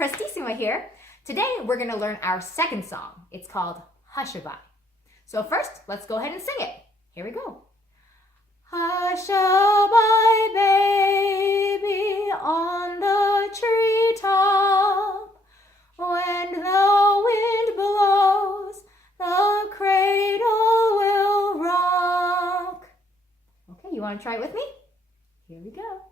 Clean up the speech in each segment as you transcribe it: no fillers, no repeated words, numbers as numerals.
Prestissima here. Today we're going to learn our second song. It's called Hushabye. So first, let's go ahead and sing it. Here we go. Hushabye, baby, on the treetop. When the wind blows, the cradle will rock. Okay, you want to try it with me? Here we go.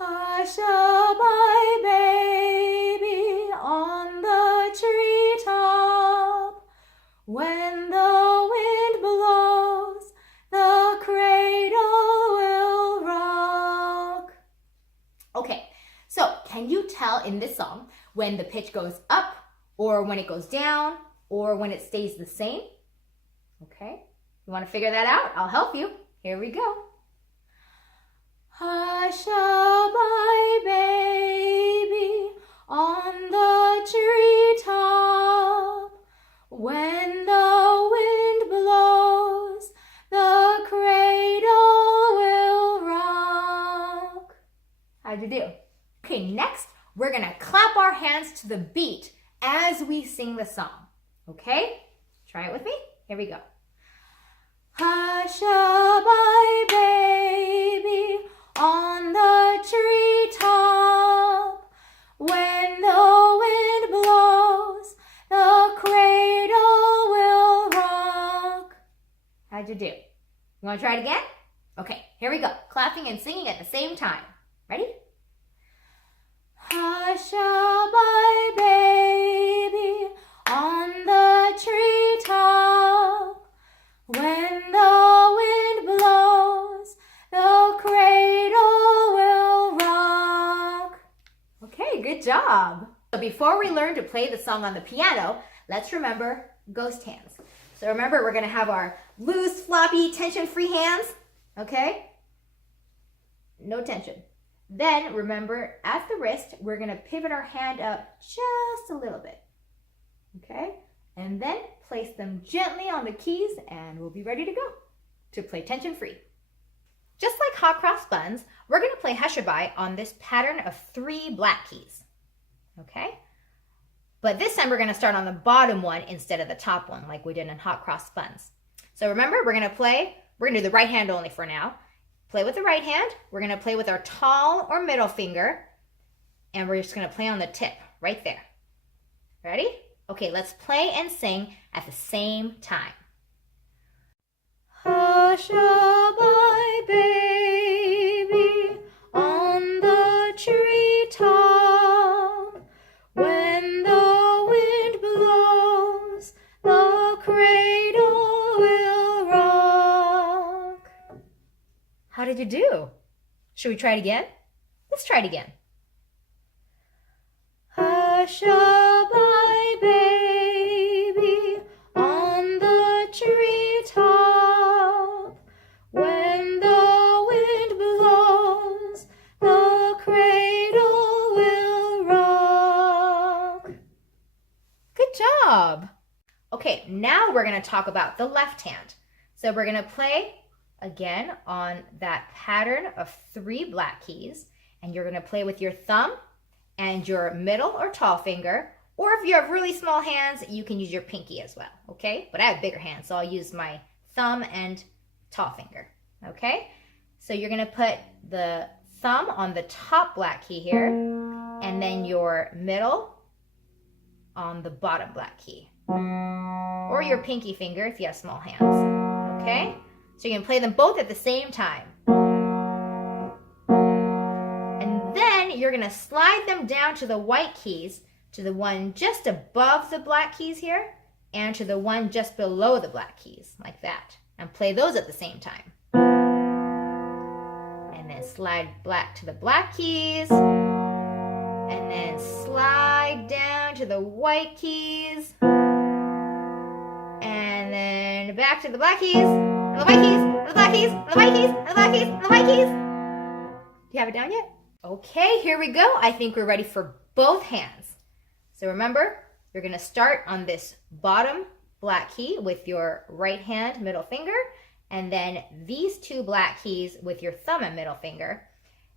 Hushabye, baby, on the treetop. When the wind blows, the cradle will rock. Okay, so can you tell in this song when the pitch goes up, or when it goes down, or when it stays the same? Okay, you want to figure that out? I'll help you. Here we go. Hushabye, baby, on the treetop. When the wind blows, the cradle will rock. How'd you do? Okay, next we're gonna clap our hands to the beat as we sing the song. Okay? Try it with me. Here we go. Hushabye, baby, on the treetop. When the wind blows, the cradle will rock. How'd you do? You want to try it again? Okay, here we go. Clapping and singing at the same time. Ready? Hushabye, baby, on the treetop. When the wind blows, the cradle will rock. Okay, good job. So before we learn to play the song on the piano, let's remember ghost hands. So remember, we're going to have our loose, floppy, tension-free hands, okay? No tension. Then remember, at the wrist, we're going to pivot our hand up just a little bit, okay? And then place them gently on the keys and we'll be ready to go to play tension-free. Just like hot cross buns, we're going to play Hushabye on this pattern of 3 black keys, okay? But this time we're going to start on the bottom one instead of the top one like we did in hot cross buns. So remember, we're going to do the right hand only for now. Play with the right hand. We're going to play with our tall or middle finger, and we're just going to play on the tip right there. Ready? Okay, let's play and sing at the same time. Hushabye, baby, on the treetop. When the wind blows, the cradle will rock. How did you do? Should we try it again? Let's try it again. Hushabye, baby, on the treetop. When the wind blows, the cradle will rock. Good job. Okay, now we're going to talk about the left hand. So we're going to play again on that pattern of 3 black keys, and you're going to play with your thumb and your middle or tall finger, or if you have really small hands, you can use your pinky as well, okay? But I have bigger hands, so I'll use my thumb and tall finger, okay? So you're going to put the thumb on the top black key here, and then your middle on the bottom black key, or your pinky finger if you have small hands, okay? So you can play them both at the same time. And then you're going to slide them down to the white keys, to the one just above the black keys here, and to the one just below the black keys, like that. And play those at the same time. And then slide black to the black keys, and then slide down to the white keys, and then back to the black keys, and the white keys, and the black keys, and the white keys, and the black keys, and the white keys. Do you have it down yet? Okay, here we go. I think we're ready for both hands. So remember, you're going to start on this bottom black key with your right hand middle finger, and then these 2 black keys with your thumb and middle finger.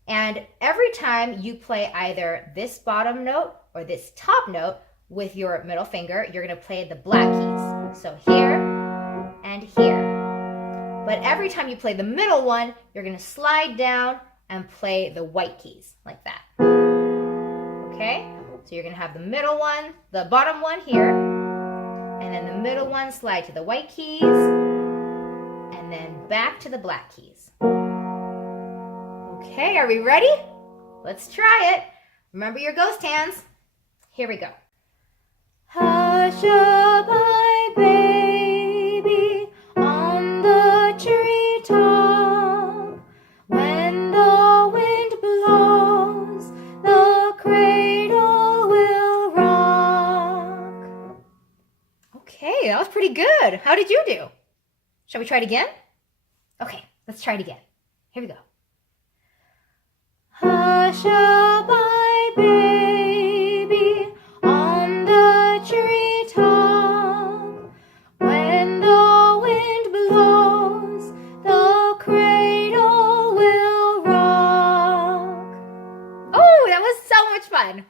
And every time you play either this bottom note or this top note with your middle finger, you're going to play the black keys. So here and here. But every time you play the middle one, you're going to slide down and play the white keys like that. Okay? So you're going to have the middle one, the bottom one here, and then the middle one slide to the white keys, and then back to the black keys. Okay, are we ready? Let's try it. Remember your ghost hands. Here we go. Hushabye, baby, on the treetop. When the wind blows, the cradle will rock. Okay, that was pretty good. How did you do? Shall we try it again? Okay, let's try it again. Here we go. Hushabye, baby, on the treetop. When the wind blows, the cradle will rock. Oh, that was so much fun.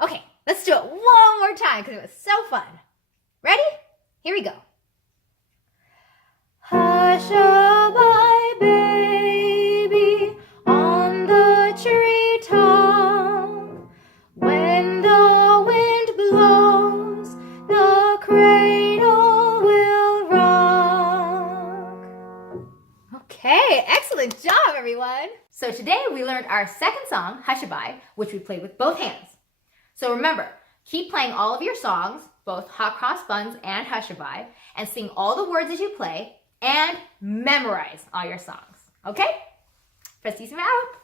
Okay, let's do it one more time because it was so fun. Ready? Here we go. Hushabye, baby, on the treetop. When the wind blows, the cradle will rock. Okay, excellent job, everyone. So today we learned our second song, Hushabye, which we played with both hands. So remember, keep playing all of your songs, both Cross Buns and Hushabye, and sing all the words as you play, and memorize all your songs. Okay? Prestissima out.